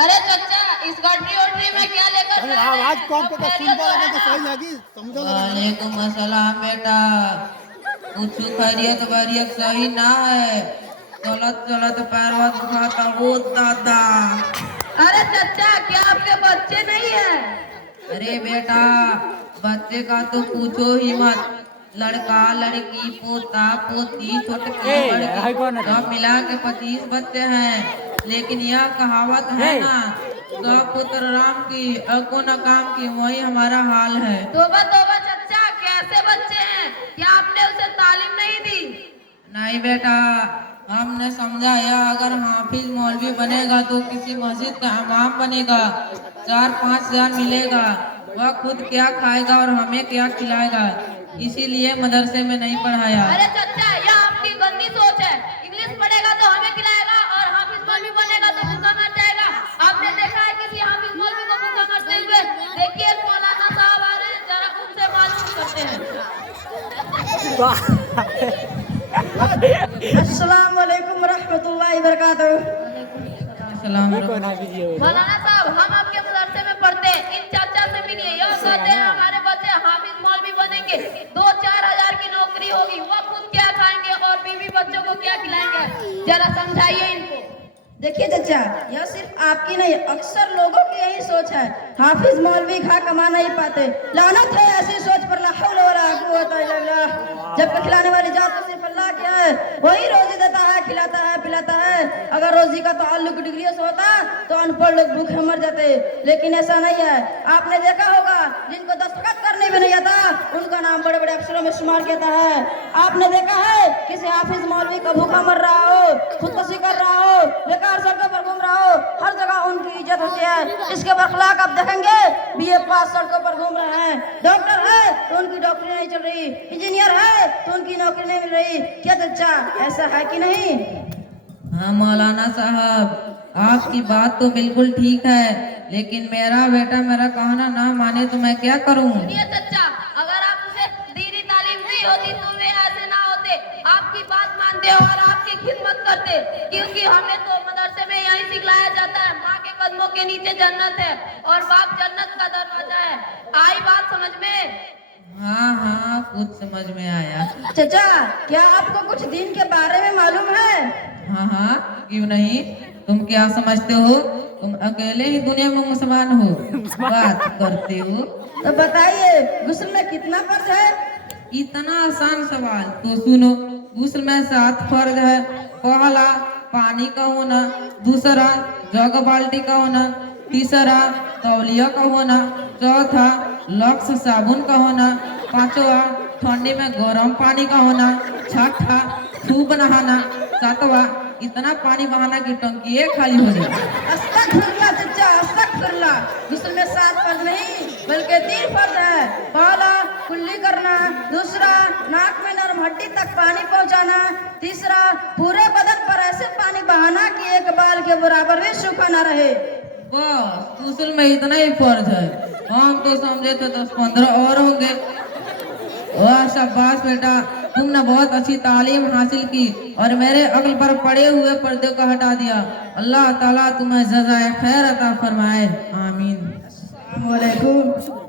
अरे चचा, इस गठरी ओटरी में क्या लेकर जा रहे आवाज हैं? कम सब पे सुन खैरियत पा तो लगा तो है सही ना? लगी समझो लगा वालेकुम अस्सलाम बेटा। कुछ खैरियत वैरियत सही ना है। चलत चलत पैरवा दुखाता हो दादा। अरे चचा, क्या आपके बच्चे नहीं हैं? अरे बेटा, बच्चे का तो पूछो ही मत। लड़का लड़की पोता पोती छोटकी बड़की सब मिला के 25 बच्चे हैं। लेकिन यह कहावत है ना, सब पुत्र राम की अको न काम की, वही हमारा हाल है। तोबा तोबा चचा, कैसे बच्चे हैं? क्या आपने उसे तालीम नहीं दी? नहीं बेटा, हमने समझाया अगर हाफिज मौलवी बनेगा तो किसी मस्जिद का इमाम बनेगा, 4-5 हजार मिलेगा, वह खुद क्या खाएगा और हमें क्या खिलाएगा, इसीलिए मदरसे में नहीं पढ़ाया। अरे चचा, यह आपकी गंदी सोच है। इंग्लिश पढ़ेगा तो हमें खिलाएगा और हाफिज मौलवी बनेगा तो भूखा मर जाएगा। आपने देखा है किसी हाफिज मौलवी को भूखा मरते हुए? देखिए मौलाना साहब आ रहे हैं, जरा उनसे मालूम करते हैं। अस्सलाम वालेकुम रहमतुल्लाहि व बरकातहू। सलाम। मौलाना साहब, हम आपके मदरसे में पढ़ते हैं, इन चाचा से मिलिए। यह कहते हैं हमारे बच्चे हाफिज मौलवी बनेंगे, 2-4 हजार की नौकरी होगी, वो खुद क्या खाएंगे और बीवी बच्चों को क्या खिलाएंगे? जरा समझाइए इनको। देखिए चचा, यह सिर्फ आपकी नहीं, अक्सर लोगों की यही सोच है। हाफिज मौलवी खा कमा नहीं पाते। लानत है ऐसी सोच पर, ला हौल वला कुव्वता इल्ला बिल्लाह। जबकि खिलाने वाली जात तो सिर्फ अल्लाह की है, वही रोजी देता है, खिलाता है, पिलाता है। अगर रोजी का ताल्लुक डिग्रियों से होता तो अनपढ़ लोग भूखे मर जाते, लेकिन ऐसा नहीं है। आपने देखा होगा जिनको दस्तखत करने भी नहीं आता, उनका नाम बड़े बड़े अक्षरों में शुमार किया है। आपने देखा है किसी हाफिज मौलवी का भूखा मर रहा हो, खुदकुशी कर रहा हो, बेकार सड़कों पर घूम रहा हो, हर जगह उनकी इज्जत होती है। इसके बरखलाफ आप देखेंगे बीए पास सड़कों पर घूम रहे हैं। डॉक्टर है तो उनकी डॉक्टरी नहीं चल रही, इंजीनियर है तो उनकी नौकरी नहीं मिल रही। क्या चचा, ऐसा है कि नहीं? हाँ मौलाना साहब, आपकी बात तो बिल्कुल ठीक है, लेकिन मेरा बेटा मेरा कहना ना माने तो मैं क्या करूं? सुनिए चचा, अगर आप उसे दीनी तालीम दी होती तो वे ऐसे ना होते। आपकी बात मानते और आपकी खिदमत करते, क्योंकि हमें तो मदरसे में यही सिखलाया जाता है, माँ के कदमों के नीचे जन्नत है और बाप जन्नत का दरवाजा है। आई बात समझ में? हाँ हाँ, कुछ समझ में आया। चचा, क्या आपको कुछ दीन के बारे में मालूम है? हाँ हाँ, क्यों नहीं। तुम क्या समझते हो? तुम अकेले ही दुनिया में मुसलमान हो, बात करते हो। तो बताइए, गुस्ल में कितना फर्ज है? इतना आसान सवाल तो सुनो। गुस्ल में 7 फर्ज है। पहला पानी का होना, दूसरा जग बाल्टी का होना, तीसरा तौलिया का होना, चौथा लक्स साबुन का होना, पांचवा ठंडी में गर्म पानी का होना, छठा खूब नहाना, सातवां इतना पानी बहाना की टंकी खाली हो जाए। अस्तगफिरुल्लाह चचा, अस्तगफिरुल्लाह। गुस्ल में 7 फर्ज नहीं बल्कि 3 फर्ज है। पहला कुल्ली करना, दूसरा नाक में नरम हड्डी तक पानी पहुंचाना, तीसरा पूरे बदन पर ऐसे पानी बहाना कि एक बाल के बराबर भी सूखा न रहे। बस गुस्ल में इतना ही फर्ज है। हम तो समझे थे 10-15 और होंगे। वाह शाबाश बेटा, तुमने बहुत अच्छी तालीम हासिल की और मेरे अक्ल पर पड़े हुए पर्दे को हटा दिया। अल्लाह ताला तुम्हें जज़ाए खैर अता फरमाए, आमीन। अस्सलाम वालेकुम।